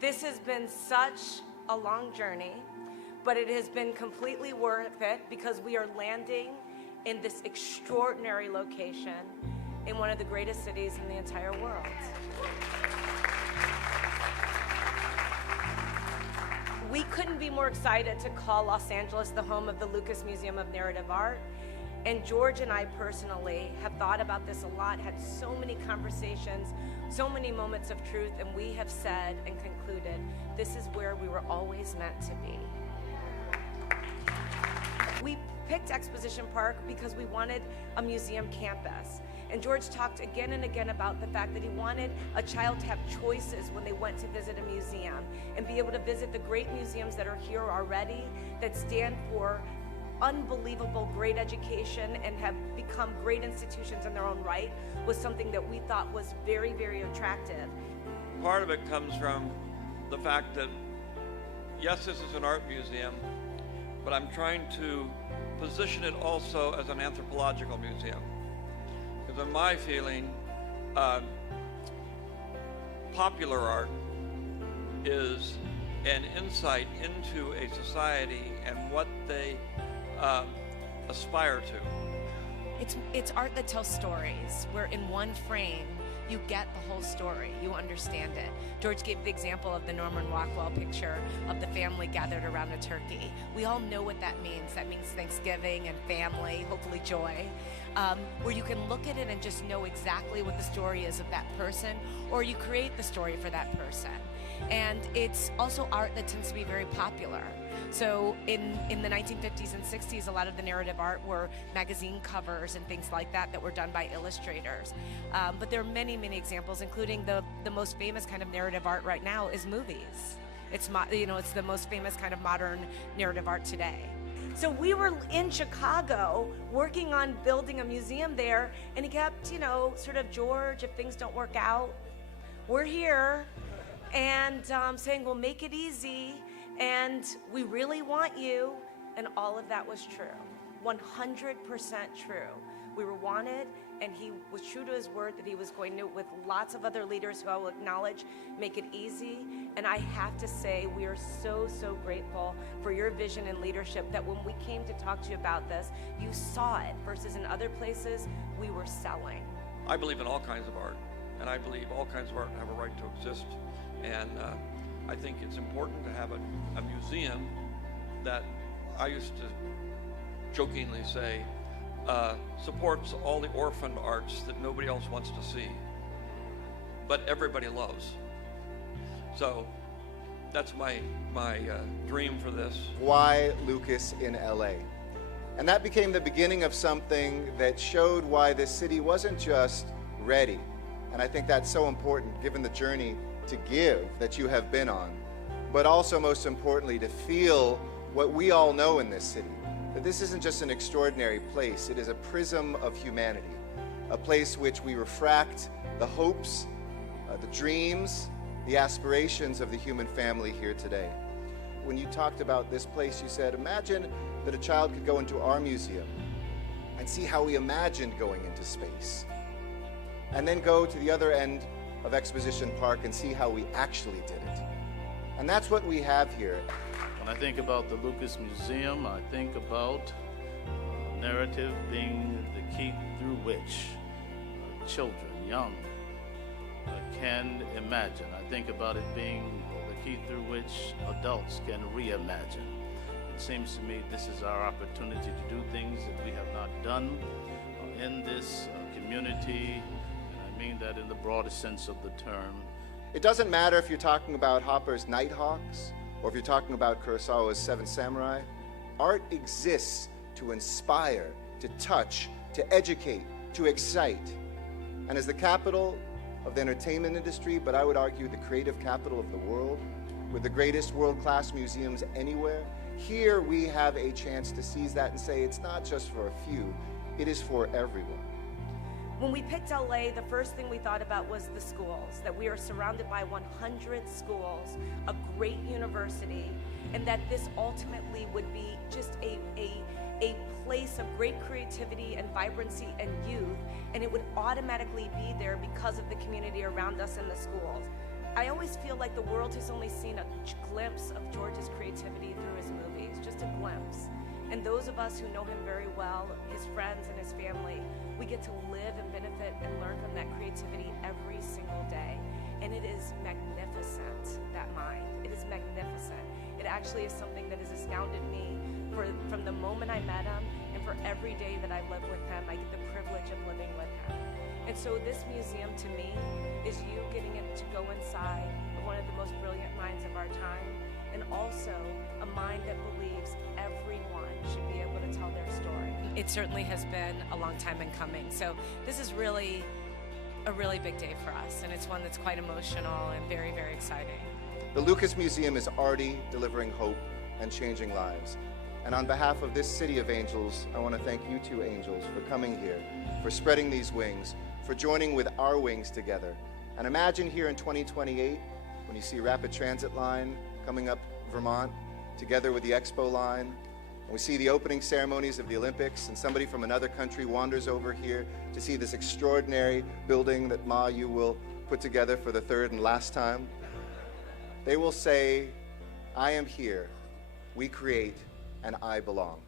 This has been such a long journey, but it has been completely worth it because we are landing in this extraordinary location in one of the greatest cities in the entire world. We couldn't be more excited to call Los Angeles the home of the Lucas Museum of Narrative Art. And George and I personally have thought about this a lot, had so many conversations, so many moments of truth, and we have said and concluded, this is where we were always meant to be. We picked Exposition Park because we wanted a museum campus. And George talked again and again about the fact that he wanted a child to have choices when they went to visit a museum and be able to visit the great museums that are here already that stand for unbelievable great education and have become great institutions in their own right was something that we thought was very, very attractive. Part of it comes from the fact that, yes, this is an art museum, but I'm trying to position it also as an anthropological museum. Because in my feeling, popular art is an insight into a society and what they aspire to. It's art that tells stories, where in one frame you get the whole story, you understand it. George gave the example of the Norman Rockwell picture of the family gathered around a turkey. We all know what that means. That means Thanksgiving and family, hopefully joy, where you can look at it and just know exactly what the story is of that person, or you create the story for that person. And it's also art that tends to be very popular. So in the 1950s and 60s, a lot of the narrative art were magazine covers and things like that were done by illustrators. But there are many, many examples, including the most famous kind of narrative art right now is movies. It's the most famous kind of modern narrative art today. So we were in Chicago working on building a museum there, and he kept, sort of, George, if things don't work out, we're here, and saying, well, make it easy, and we really want you, and all of that was true, 100% true. We were wanted, and he was true to his word that he was going to, with lots of other leaders who I will acknowledge, make it easy. And I have to say, we are so, so grateful for your vision and leadership that when we came to talk to you about this, you saw it, versus in other places, we were selling. I believe in all kinds of art, and I believe all kinds of art have a right to exist. And I think it's important to have a museum that I used to jokingly say supports all the orphaned arts that nobody else wants to see, but everybody loves. So that's my dream for this. Why Lucas in LA? And that became the beginning of something that showed why this city wasn't just ready. And I think that's so important given the journey to give that you have been on, but also most importantly to feel what we all know in this city, that this isn't just an extraordinary place, it is a prism of humanity, a place which we refract the hopes, the dreams, the aspirations of the human family here today. When you talked about this place, you said, imagine that a child could go into our museum and see how we imagined going into space, and then go to the other end of Exposition Park and see how we actually did it. And that's what we have here. When I think about the Lucas Museum, I think about narrative being the key through which children, young, can imagine. I think about it being the key through which adults can reimagine. It seems to me this is our opportunity to do things that we have not done in this community. I mean that in the broadest sense of the term. It doesn't matter if you're talking about Hopper's Nighthawks or if you're talking about Kurosawa's Seven Samurai. Art exists to inspire, to touch, to educate, to excite. And as the capital of the entertainment industry, but I would argue the creative capital of the world, with the greatest world-class museums anywhere, here we have a chance to seize that and say it's not just for a few, it is for everyone. When we picked LA, the first thing we thought about was the schools, that we are surrounded by 100 schools, a great university, and that this ultimately would be just a place of great creativity and vibrancy and youth, and it would automatically be there because of the community around us in the schools. I always feel like the world has only seen a glimpse of George's creativity through his movies, just a glimpse. And those of us who know him very well, his friends and his family, we get to live and benefit and learn from that creativity every single day. And it is magnificent, that mind. It is magnificent. It actually is something that has astounded me from the moment I met him, and for every day that I live with him, I get the privilege of living with him. And so this museum to me is you getting to go inside of one of the most brilliant minds of our time, and also a mind that believes everyone should be able to tell their story. It certainly has been a long time in coming. So this is really a really big day for us, and it's one that's quite emotional and very, very exciting. The Lucas Museum is already delivering hope and changing lives. And on behalf of this City of Angels, I want to thank you two angels for coming here, for spreading these wings, for joining with our wings together. And imagine here in 2028, when you see Rapid Transit Line coming up Vermont, together with the Expo line, and we see the opening ceremonies of the Olympics, and somebody from another country wanders over here to see this extraordinary building that Ma, you will put together for the third and last time. They will say, I am here, we create, and I belong.